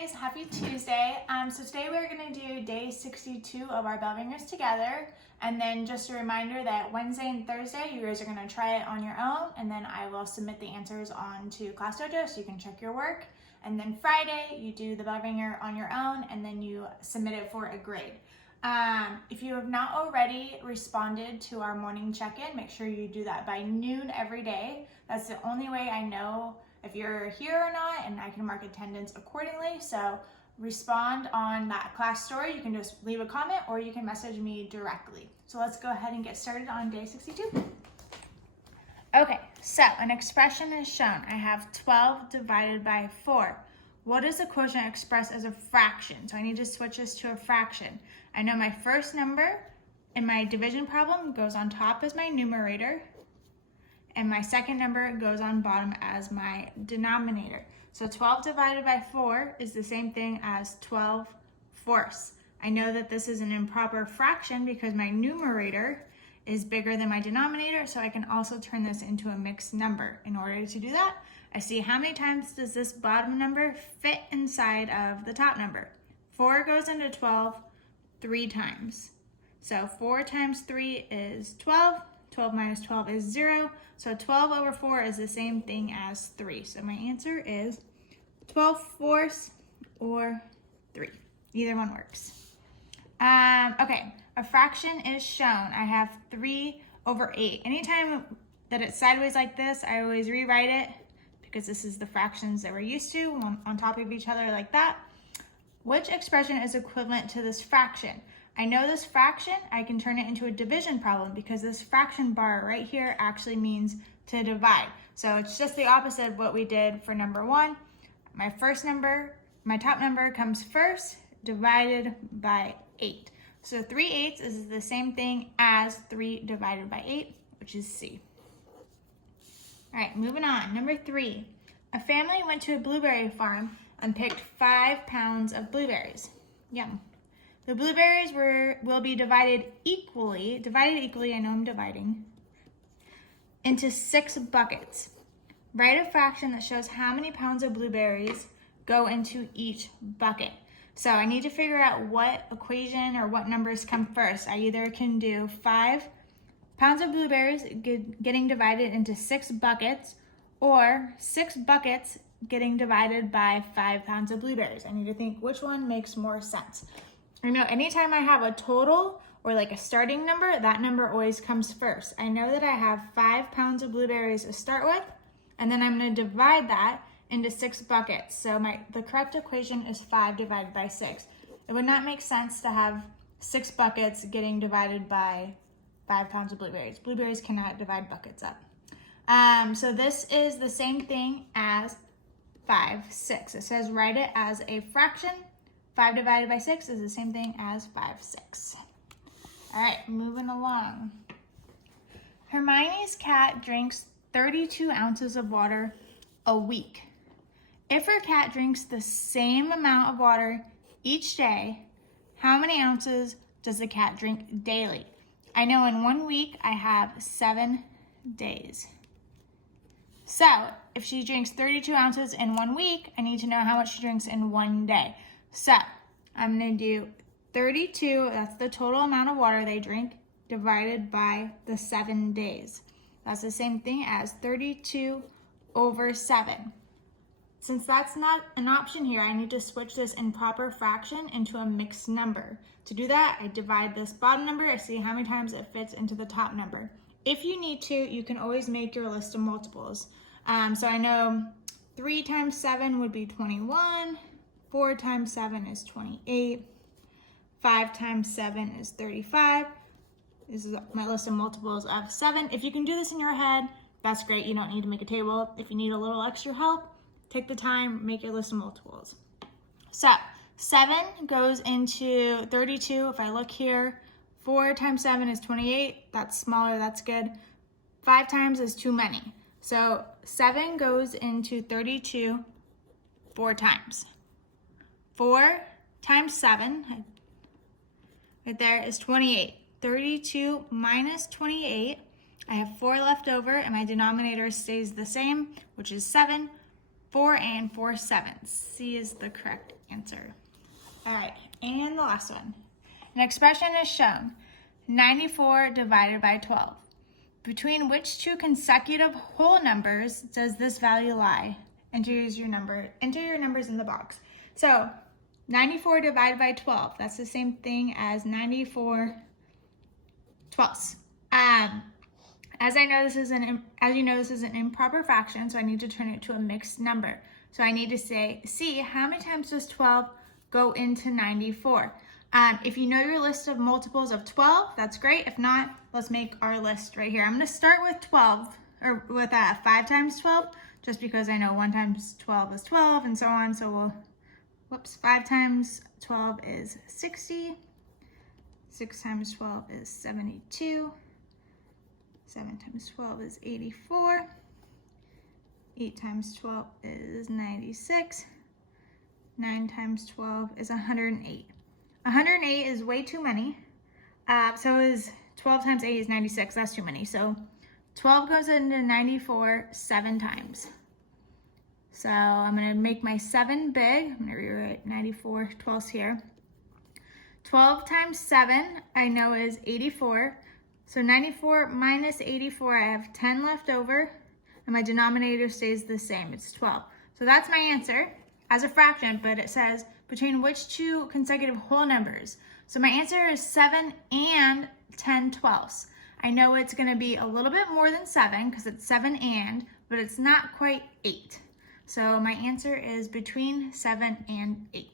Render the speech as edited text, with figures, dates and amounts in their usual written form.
guys, happy Tuesday. So today we're going to do day 62 of our bell ringers together, and then just a reminder that Wednesday and Thursday you guys are going to try it on your own, and then I will submit the answers on to Class Dojo so you can check your work. And then Friday you do the bell ringer on your own, and then you submit it for a grade. If you have not already responded to our morning check-in, make sure you do that by noon every day. That's the only way I know if you're here or not, and I can mark attendance accordingly. So respond on that class story. You can just leave a comment or you can message me directly. So let's go ahead and get started on day 62. Okay, so an expression is shown. I have 12 divided by 4. What is the quotient expressed as a fraction? So I need to switch this to a fraction. I know my first number in my division problem goes on top as my numerator, and my second number goes on bottom as my denominator. So 12 divided by 4 is the same thing as 12 fourths. I know that this is an improper fraction because my numerator is bigger than my denominator, so I can also turn this into a mixed number. In order to do that, I see how many times does this bottom number fit inside of the top number. 4 goes into 12 3 times. So 4 times 3 is 12. 12 minus 12 is 0. So 12 over 4 is the same thing as 3. So my answer is 12 fourths or 3. Either one works. Okay, a fraction is shown. I have 3 over 8. Anytime that it's sideways like this, I always rewrite it because this is the fractions that we're used to on top of each other like that. Which expression is equivalent to this fraction? I know this fraction, I can turn it into a division problem because this fraction bar right here actually means to divide. So it's just the opposite of what we did for number 1. My first number, my top number comes first, divided by 8. So 3/8 is the same thing as 3 divided by 8, which is C. All right, moving on. Number 3, a family went to a blueberry farm and picked 5 pounds of blueberries. Yum. The blueberries will be divided equally, I know I'm dividing, into 6 buckets. Write a fraction that shows how many pounds of blueberries go into each bucket. So I need to figure out what equation or what numbers come first. I either can do 5 pounds of blueberries getting divided into 6 buckets, or 6 buckets getting divided by 5 pounds of blueberries. I need to think which one makes more sense. I know anytime I have a total or like a starting number, that number always comes first. I know that I have 5 pounds of blueberries to start with, and then I'm going to divide that into 6 buckets. So the correct equation is 5 divided by 6. It would not make sense to have 6 buckets getting divided by 5 pounds of blueberries. Blueberries cannot divide buckets up. So this is the same thing as 5, 6. It says write it as a fraction. 5 divided by 6 is the same thing as 5, 6. All right, moving along. Hermione's cat drinks 32 ounces of water a week. If her cat drinks the same amount of water each day, how many ounces does the cat drink daily? I know in 1 week I have 7 days. So if she drinks 32 ounces in 1 week, I need to know how much she drinks in 1 day. So I'm going to do 32, that's the total amount of water they drink, divided by the 7 days. That's the same thing as 32 over 7. Since that's not an option here, I need to switch this improper fraction into a mixed number. To do that, I divide this bottom number, I see how many times it fits into the top number. If you need to, you can always make your list of multiples. So I know 3 times 7 would be 21, 4 times 7 is 28, 5 times 7 is 35. This is my list of multiples of 7. If you can do this in your head, that's great. You don't need to make a table. If you need a little extra help, take the time, make your list of multiples. So 7 goes into 32. If I look here, 4 times 7 is 28. That's smaller, that's good. 5 times is too many. So 7 goes into 32 4 times. 4 times 7, right there, is 28. 32 minus 28, I have 4 left over, and my denominator stays the same, which is 7. 4 and 4/7. C is the correct answer. All right, and the last one. An expression is shown, 94 divided by 12. Between which two consecutive whole numbers does this value lie? Enter your numbers in the box. So 94 divided by 12, that's the same thing as 94 twelfths. As you know, this is an improper fraction, so I need to turn it to a mixed number. So I need to see how many times does 12 go into 94? If you know your list of multiples of 12, that's great. If not, let's make our list right here. I'm going to start with 12, or with 5 times 12, just because I know 1 times 12 is 12, and so on. So 5 times 12 is 60. 6 times 12 is 72. 7 times 12 is 84. 8 times 12 is 96. 9 times 12 is 108. 108 is way too many. So is 12 times 8 is 96. That's too many. So 12 goes into 94 7 times. So I'm going to make my 7 big. I'm going to rewrite 94 twelfths here. 12 times 7 I know is 84. So 94 minus 84, I have 10 left over, and my denominator stays the same. It's 12. So that's my answer as a fraction, but it says between which two consecutive whole numbers. So my answer is 7 and 10 twelfths. I know it's going to be a little bit more than 7 because it's 7 and, but it's not quite 8. So my answer is between 7 and 8.